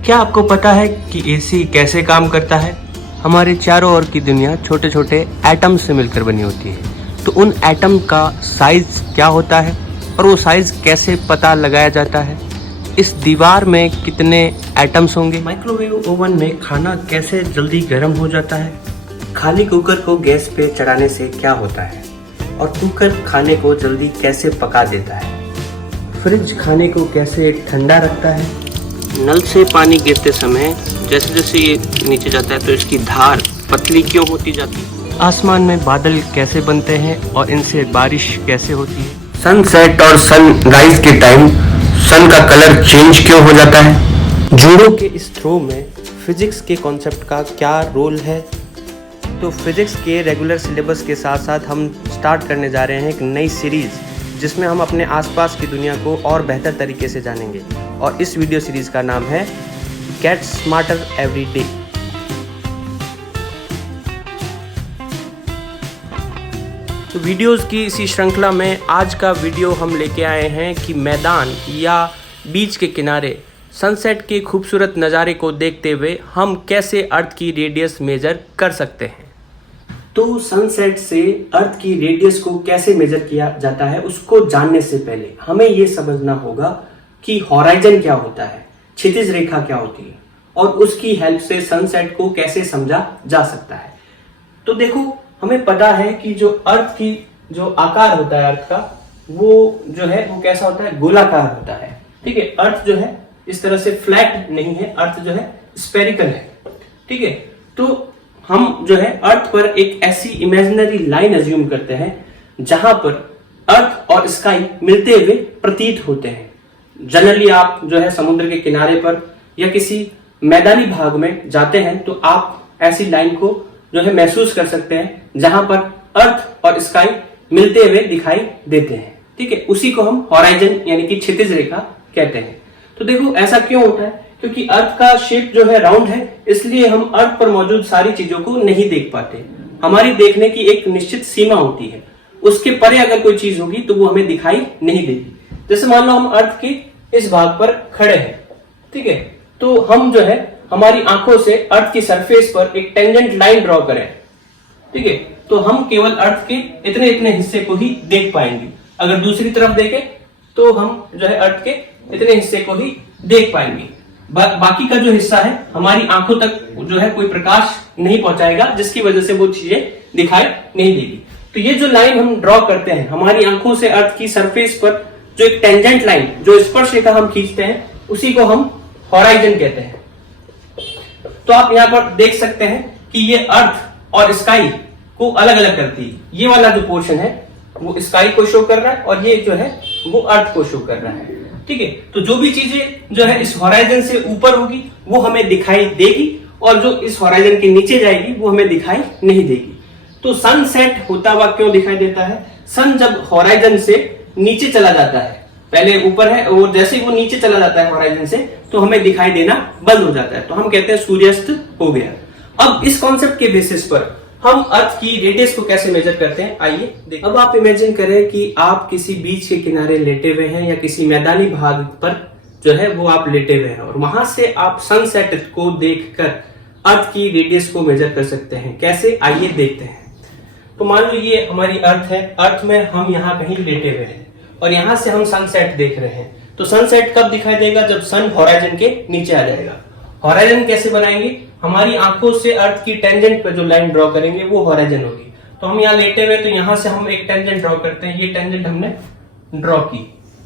क्या आपको पता है कि एसी कैसे काम करता है? हमारे चारों ओर की दुनिया छोटे छोटे एटम से मिलकर बनी होती है। तो उन एटम का साइज क्या होता है और वो साइज कैसे पता लगाया जाता है? इस दीवार में कितने एटम्स होंगे? माइक्रोवेव ओवन में खाना कैसे जल्दी गर्म हो जाता है? खाली कुकर को गैस पे चढ़ाने से क्या होता है? और कुकर खाने को जल्दी कैसे पका देता है? फ्रिज खाने को कैसे ठंडा रखता है? नल से पानी गिरते समय जैसे जैसे ये नीचे जाता है तो इसकी धार पतली क्यों होती जाती है? आसमान में बादल कैसे बनते हैं और इनसे बारिश कैसे होती है? सनसेट और सनराइज के टाइम सन का कलर चेंज क्यों हो जाता है? जूडो के इस थ्रो में फिजिक्स के कॉन्सेप्ट का क्या रोल है? तो फिजिक्स के रेगुलर सिलेबस के साथ साथ हम स्टार्ट करने जा रहे हैं एक नई सीरीज़ जिसमें हम अपने आसपास की दुनिया को और बेहतर तरीके से जानेंगे। और इस वीडियो सीरीज़ का नाम है गेट स्मार्टर एवरी डे। तो वीडियोस की इसी श्रृंखला में आज का वीडियो हम लेके आए हैं कि मैदान या बीच के किनारे सनसेट के खूबसूरत नज़ारे को देखते हुए हम कैसे अर्थ की रेडियस मेजर कर सकते हैं। तो सनसेट से अर्थ की रेडियस को कैसे मेजर किया जाता है उसको जानने से पहले हमें ये समझना होगा कि हॉराइजन क्या होता है, क्षितिज रेखा क्या होती है और उसकी हेल्प से सनसेट को कैसे समझा जा सकता है। तो देखो, हमें पता है कि जो अर्थ की जो आकार होता है अर्थ का वो जो है वो कैसा होता है, गोलाकार होता है। ठीक है, अर्थ जो है इस तरह से फ्लैट नहीं है, अर्थ जो है स्फेरिकल है। ठीक है, तो हम जो है अर्थ पर एक ऐसी इमेजिनरी लाइन अज्यूम करते हैं जहां पर अर्थ और स्काई मिलते हुए प्रतीत होते हैं। जनरली आप जो है समुद्र के किनारे पर या किसी मैदानी भाग में जाते हैं तो आप ऐसी लाइन को जो है महसूस कर सकते हैं जहां पर अर्थ और स्काई मिलते हुए दिखाई देते हैं। ठीक है, उसी को हम हॉराइजन यानी कि क्षितिज रेखा कहते हैं। तो देखो, ऐसा क्यों होता है? क्योंकि अर्थ का शेप जो है राउंड है, इसलिए हम अर्थ पर मौजूद सारी चीजों को नहीं देख पाते। हमारी देखने की एक निश्चित सीमा होती है, उसके परे अगर कोई चीज होगी तो वो हमें दिखाई नहीं देगी। जैसे मान लो हम अर्थ के इस भाग पर खड़े हैं, ठीक है, तो हम जो है हमारी आंखों से अर्थ की सरफेस पर एक टेंजेंट लाइन ड्रॉ करें, ठीक है, तो हम केवल अर्थ के इतने इतने हिस्से को ही देख पाएंगे। अगर दूसरी तरफ देखें तो हम जो है अर्थ के इतने हिस्से को ही देख पाएंगे। बाकी का जो हिस्सा है हमारी आंखों तक जो है कोई प्रकाश नहीं पहुंचाएगा, जिसकी वजह से वो चीजें दिखाई नहीं देगी। तो ये जो लाइन हम ड्रॉ करते हैं हमारी आंखों से अर्थ की सरफेस पर जो एक टेंजेंट लाइन, जो स्पर्श रेखा हम खींचते हैं, उसी को हम हॉराइजन कहते हैं। तो आप यहाँ पर देख सकते हैं कि ये अर्थ और स्काई को अलग अलग करती है। ये वाला जो पोर्शन है वो स्काई को शो कर रहा है और ये जो है वो अर्थ को शो कर रहा है। ठीक है, तो जो भी चीजें जो है इस हॉराइजन से ऊपर होगी वो हमें दिखाई देगी और जो इस हॉराइजन के नीचे जाएगी वो हमें दिखाई नहीं देगी। तो सनसेट होता हुआ क्यों दिखाई देता है? सन जब हॉराइजन से नीचे चला जाता है, पहले ऊपर है और जैसे ही वो नीचे चला जाता है हॉराइजन से तो हमें दिखाई देना बंद हो जाता है, तो हम कहते हैं सूर्यास्त हो गया। अब इस कॉन्सेप्ट के बेसिस पर हम अर्थ की रेडियस को कैसे मेजर करते हैं, आइए देखें। अब आप इमेजिन करें कि आप किसी बीच के किनारे लेटे हुए हैं या किसी मैदानी भाग पर जो है वो आप लेटे हुए हैं और वहां से आप सनसेट को देखकर अर्थ की रेडियस को मेजर कर सकते हैं। कैसे, आइए देखते हैं। तो मान लो ये हमारी अर्थ है, अर्थ में हम यहाँ कहीं लेटे हुए हैं और यहाँ से हम सनसेट देख रहे हैं। तो सनसेट कब दिखाई देगा? जब सन हॉराइजन के नीचे आ जाएगा। हॉराइजन कैसे बनाएंगे? हमारी आंखों से अर्थ की टेंजेंट पे जो लाइन ड्रॉ करेंगे वो हॉराइजन होगी। तो हम यहाँ लेटे हुए तो यहाँ से हम एक टेंजेंट ड्रॉ करते हैं, ये टेंजेंट हमने ड्रॉ की,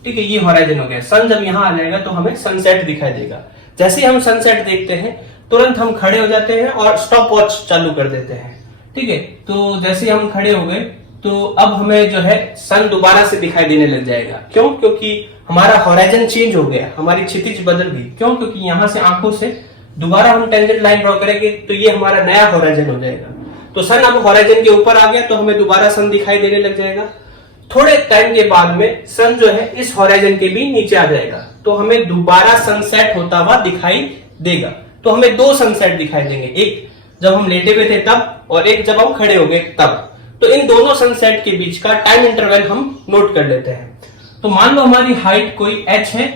ठीक है, ये हॉराइजन हो गया। सन जब यहाँ आ जाएगा तो हमें सनसेट दिखाई देगा। जैसे ही हम सनसेट देखते हैं तुरंत हम खड़े हो जाते हैं और स्टॉप वॉच चालू कर देते हैं। ठीक है, तो जैसे हम खड़े हो गए तो अब हमें जो है सन दोबारा से दिखाई देने लग जाएगा। क्यों? क्योंकि हमारा हॉराइजन चेंज हो गया, हमारी क्षितिज बदल गई। क्यों? क्योंकि यहाँ से आंखों से दोबारा हम टेंजेंट लाइन ड्रॉ करेंगे तो ये हमारा नया हॉराइजन हो जाएगा। तो सन अब हॉराइजन के ऊपर आ गया तो हमें दोबारा सन दिखाई देने लग जाएगा। थोड़े टाइम के बाद में सन जो है इस हॉराइजन के भी नीचे आ जाएगा तो हमें दोबारा सनसेट होता हुआ दिखाई देगा। तो हमें दो सनसेट दिखाई देंगे, एक जब हम लेटे हुए थे तब और एक जब हम खड़े हो गए तब। तो इन दोनों सनसेट के बीच का टाइम इंटरवल हम नोट कर लेते हैं। तो मान लो हमारी हाइट कोई h है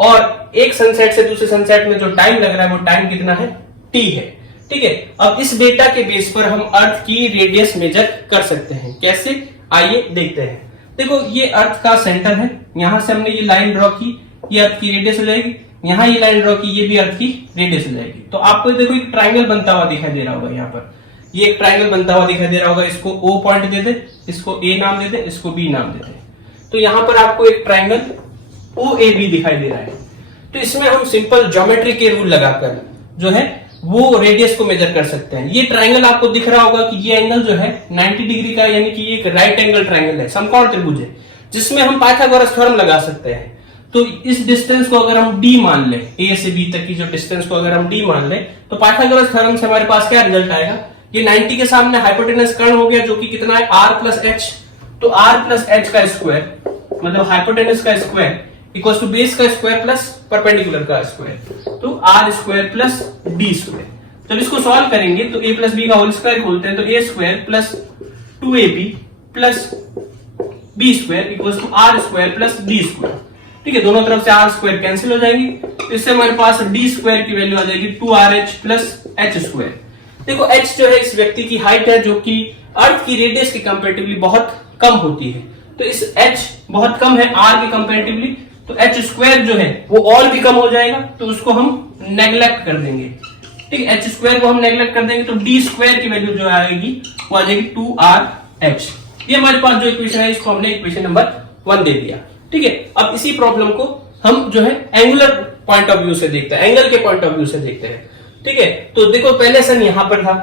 और अब एक सनसेट से दूसरे सनसेट में जो टाइम लग रहा है वो टाइम कितना है, टी है। ठीक है, अब इस डेटा के बेस पर हम अर्थ की रेडियस मेजर कर सकते हैं। कैसे, आइए देखते हैं। देखो ये अर्थ का सेंटर है, यहां से हमने ये लाइन ड्रॉ की, ये अर्थ की रेडियस हो जाएगी। यहाँ ये लाइन ड्रॉ की, ये भी अर्थ की रेडियस हो जाएगी। तो आपको देखो एक ट्राइंगल बनता हुआ दिखाई दे रहा होगा, यहाँ पर ये एक ट्राइंगल बनता हुआ दिखाई दे रहा होगा। इसको O पॉइंट दे दे, इसको A नाम दे दे, इसको B नाम दे दे। तो यहाँ पर आपको एक ट्राइंगल OAB दिखाई दे रहा है। तो इसमें हम सिंपल ज्योमेट्री के रूल लगाकर जो है वो रेडियस को मेजर कर सकते हैं। ये ट्राइंगल आपको दिख रहा होगा कि ये एंगल जो है 90 डिग्री का, यानी कि ये एक राइट एंगल ट्राइंगल है, समकोण त्रिभुज है, जिसमें हम पाइथागोरस थ्योरम लगा सकते हैं। तो इस डिस्टेंस को अगर हम d मान ले, A से B तक की जो डिस्टेंस को अगर हम d मान ले, तो पाइथागोरस थ्योरम से हमारे पास क्या रिजल्ट आएगा, ये 90 के सामने हाइपोटेनस कर्ण हो गया, जो कि कितना है, r प्लस एच। तो r प्लस एच का स्क्वायर मतलब हाइपोटेनस का स्क्वायर इक्वल टू बेस का स्क्वायर प्लस परपेंडिकुलर का स्क्वायर, तो R square plus D square. जब इसको सॉल्व करेंगे तो a प्लस बी का होल स्क्वायर खोलते हैं, तो a square plus 2ab plus B square equal to R square plus D square. ठीक है, दोनों तरफ से आर स्क्वायर कैंसिल हो जाएंगी, तो इससे हमारे पास डी स्क्वायर की वैल्यू आ जाएगी 2rh प्लस एच स्क्वायर। देखो h जो है इस व्यक्ति की हाइट है, जो कि अर्थ की रेडियस के कंपैरेटिवली बहुत कम होती है। तो इस h बहुत कम है r के कंपैरेटिवली, तो h स्क्वायर जो है वो और भी कम हो जाएगा, तो उसको हम नेग्लेक्ट कर देंगे। ठीक है, h स्क्वायर को हम नेग्लेक्ट कर देंगे, तो d स्क्वायर की वैल्यू जो आएगी वो आ जाएगी 2rh। ये हमारे पास जो इक्वेशन है इसको हमने इक्वेशन नंबर 1 दे दिया। ठीक है, अब इसी प्रॉब्लम को हम जो है एंगुलर पॉइंट ऑफ व्यू से देखते हैं, एंगल के पॉइंट ऑफ व्यू से देखते हैं। ठीक है, तो देखो पहले सन यहां पर था,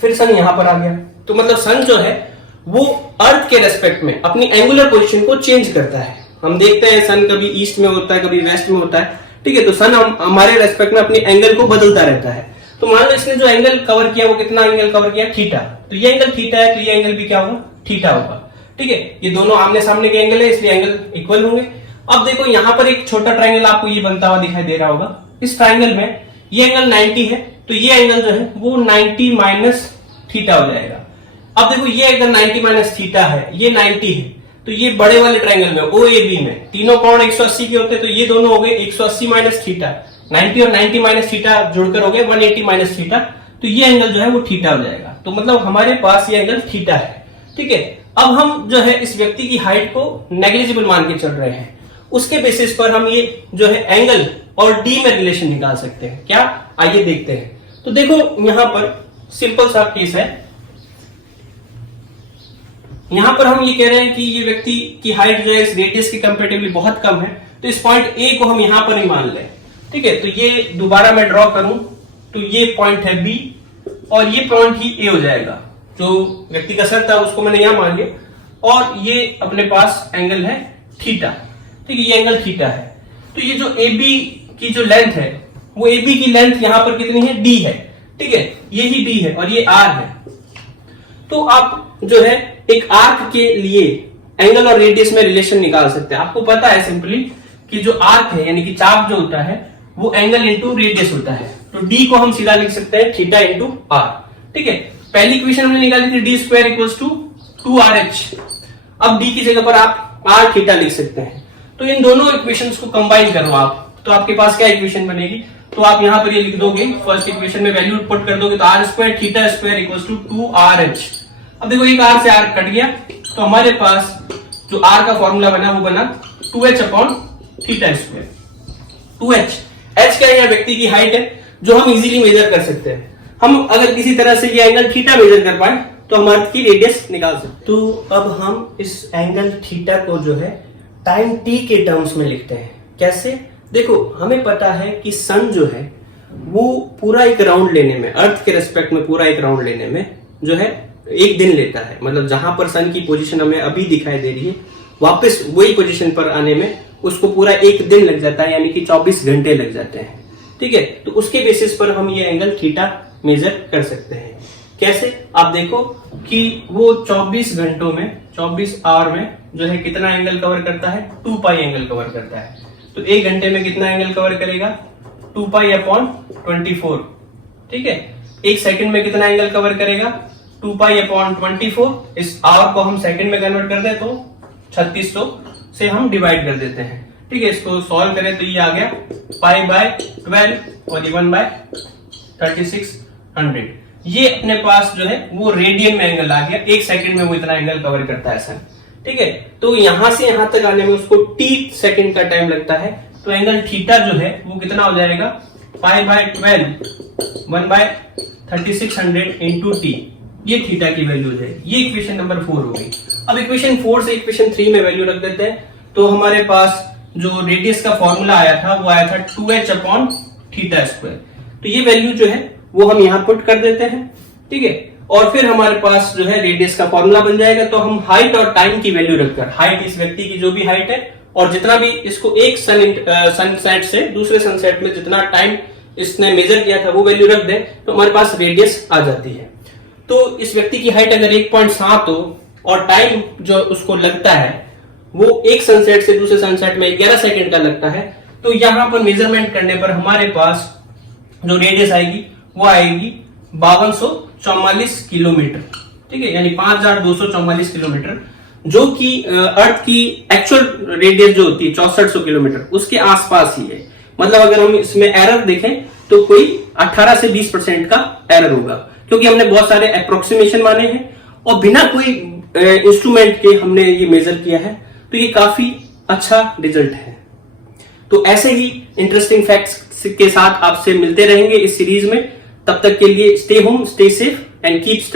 फिर सन यहां पर आ गया, तो मतलब सन जो है वो अर्थ के रेस्पेक्ट में अपनी एंगुलर पोजीशन को चेंज करता है। हम देखते हैं सन कभी ईस्ट में होता है, कभी वेस्ट में होता है। ठीक है, तो सन हमारे रेस्पेक्ट में अपनी एंगल को बदलता रहता है। तो मान लो इसने जो एंगल कवर किया वो कितना एंगल कवर किया, थीटा। तो ये एंगल थीटा है, तो ये एंगल भी क्या होगा, थीटा होगा। ठीक है, ये दोनों आमने सामने के एंगल है, इसलिए एंगल इक्वल होंगे। अब देखो यहाँ पर एक छोटा ट्राइंगल आपको ये बनता हुआ दिखाई दे रहा होगा। इस ट्राइंगल में ये एंगल 90 है, तो ये एंगल जो है वो 90 माइनस थीटा हो जाएगा। अब देखो ये एंगल 90 माइनस थीटा है, ये 90 है, तो ये बड़े वाले ट्राइंगल में OAB में तीनों कोण 180 के होते हैं, तो ये दोनों हो गए 180 माइनस थीटा, 90 और 90 माइनस थीटा जुड़कर हो गया 180 माइनस थीटा। तो ये एंगल जो है वो थीटा हो जाएगा। तो मतलब हमारे पास ये एंगल थीटा है। ठीक है, अब हम जो है इस व्यक्ति की हाइट को नेग्लिजिबल मान के चल रहे हैं, उसके बेसिस पर हम ये जो है एंगल और डी में रिलेशन निकाल सकते हैं। क्या, आइए देखते हैं। तो देखो यहां पर सिंपल सा केस है, यहां पर हम ये कह रहे हैं कि ये व्यक्ति की हाइट जो है इस रेडियस के कंपैरेटिवली बहुत कम है, तो इस पॉइंट ए को हम यहां पर ही मान लें। ठीक है, तो ये दोबारा मैं ड्रॉ करूं तो ये पॉइंट है बी और ये पॉइंट ही ए हो जाएगा। जो व्यक्ति का सर था उसको मैंने यहां मान लिया, और ये अपने पास एंगल है थीटा। ठीक है, ये एंगल थीटा है। तो ये जो ए बी की जो लेंथ है वो ए बी की लेंथ यहां पर कितनी है, डी है। ठीक है, ये ही डी है और ये आर है। तो आप जो है एक आर्क के लिए एंगल और रेडियस में रिलेशन निकाल सकते हैं। आपको पता है सिंपली कि जो आर्क है यानी कि चाप जो होता है वो एंगल इंटू रेडियस होता है। तो डी को हम सीधा लिख सकते हैं थीटा इंटू आर। ठीक है, पहली इक्वेशन हमने निकाली थी D square equals to 2rh। अब डी की जगह पर आप आर थीटा लिख सकते हैं। तो इन दोनों इक्वेशंस को कंबाइन करो आप, तो आपके पास क्या इक्वेशन बनेगी, तो आप यहां पर ये लिख दोगे, फर्स्ट इक्वेशन में वैल्यू पुट कर दोगे, तो R square theta square equals to 2rh। अब देखो एक आर से आर कट गया, तो हमारे पास जो आर का फॉर्मूला बना वो बना 2h upon theta square. 2h, h क्या है, व्यक्ति की हाइट है जो हम इजीली मेजर कर सकते हैं। हम अगर किसी तरह से ये एंगल थीटा मेजर कर पाए तो हम अर्थ की रेडियस निकाल सकते हैं। तो अब हम इस एंगल थीटा को जो है टाइम t के टर्म्स में लिखते हैं। कैसे, देखो हमें पता है कि सन जो है वो पूरा एक राउंड लेने में, अर्थ के रेस्पेक्ट में पूरा एक राउंड लेने में जो है एक दिन लेता है। मतलब जहां पर सन की पोजीशन हमें अभी दिखाई दे रही है, वापस वही पोजीशन पर आने में उसको पूरा एक दिन लग जाता है, यानी कि 24 घंटे लग जाते हैं। ठीक है, तो उसके बेसिस पर हम ये एंगल थीटा मेजर कर सकते हैं। कैसे, आप देखो कि वो 24 घंटों में, 24 आवर में जो है कितना एंगल कवर करता है, 2 पाई एंगल कवर करता है। तो एक घंटे में कितना एंगल कवर करेगा, 2 पाई अपॉन 24। ठीक है, एक सेकंड में कितना एंगल कवर करेगा, 2 पाई अपॉन 24। इस आवर को हम सेकंड में कन्वर्ट कर दे तो 3600 से हम डिवाइड कर देते हैं। ठीक है, इसको सॉल्व करें तो ये आ गया π/12 और ये 1/3600। ये अपने पास जो है वो रेडियन में एंगल आ गया, 1 सेकंड में वो इतना एंगल कवर करता है सन। ठीक है, तो यहां से यहां तक आने में उसको t सेकंड का टाइम लगता है, तो एंगल थीटा जो है वो कितना हो जाएगा, π/12 1/3600 इंटू t, ये थीटा की वैल्यू हो जाएगी। ये इक्वेशन नंबर 4 हो गई। अब इक्वेशन 4 से इक्वेशन 3 में वैल्यू रख देते हैं, तो हमारे पास जो रेडियस का फॉर्मूला आया था वो आया था 2h/θ²। तो ये वैल्यू जो है वो हम यहां पुट कर देते हैं। ठीक है, और फिर हमारे पास जो है रेडियस का फॉर्मूला बन जाएगा। तो हम हाइट और टाइम की वैल्यू रखकर, हाइट इस व्यक्ति की जो भी हाइट है और जितना भी इसको एक सनसेट से दूसरे सनसेट में जितना टाइम इसने मेजर किया था वो वैल्यू रख दें, तो हमारे पास रेडियस आ जाती है। तो इस व्यक्ति की हाइट अगर 1.7 हो और टाइम जो उसको लगता है वो एक सनसेट से दूसरे सनसेट में 11 सेकंड का लगता है, तो यहां पर मेजरमेंट करने पर हमारे पास जो रेडियस आएगी वो आएगी 5244 किलोमीटर। ठीक है, यानी 5244 किलोमीटर, जो कि अर्थ की एक्चुअल रेडियस जो होती है 6400 किलोमीटर, उसके आसपास ही है। मतलब अगर हम इसमें एरर देखें तो कोई 18 से 20% का एरर होगा, क्योंकि हमने बहुत सारे अप्रोक्सीमेशन माने हैं और बिना कोई इंस्ट्रूमेंट के हमने ये मेजर किया है, तो ये काफी अच्छा रिजल्ट है। तो ऐसे ही इंटरेस्टिंग फैक्ट्स के साथ आपसे मिलते रहेंगे इस सीरीज में। तब तक के लिए stay home, stay safe and keep study.